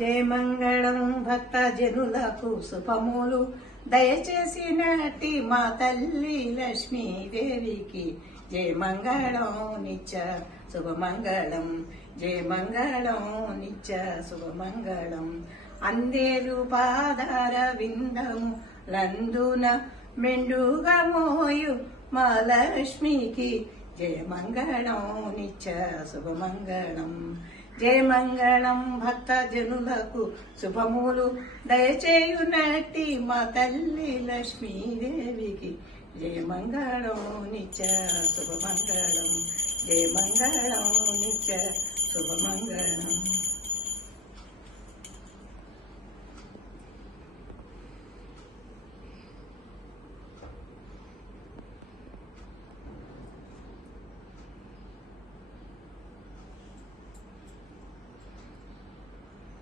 జయమంగళం భక్త జనులకు శుభములు దయచేసినట్టి మా తల్లి లక్ష్మీదేవికి జయమంగళం నిత్య శుభమంగళం. జయమంగళం నిత్య శుభమంగళం. అందేలు పాదార విందము లందున మెండుగా మోయు మా లక్ష్మికి జయమంగళం నిత్య శుభమంగళం. జయమంగళం భక్త జనులకు శుభములు దయచేయునట్టి మా తల్లి లక్ష్మీదేవికి జయమంగళం నిత్య శుభమంగళం. జయమంగళం నిత్య శుభమంగళం.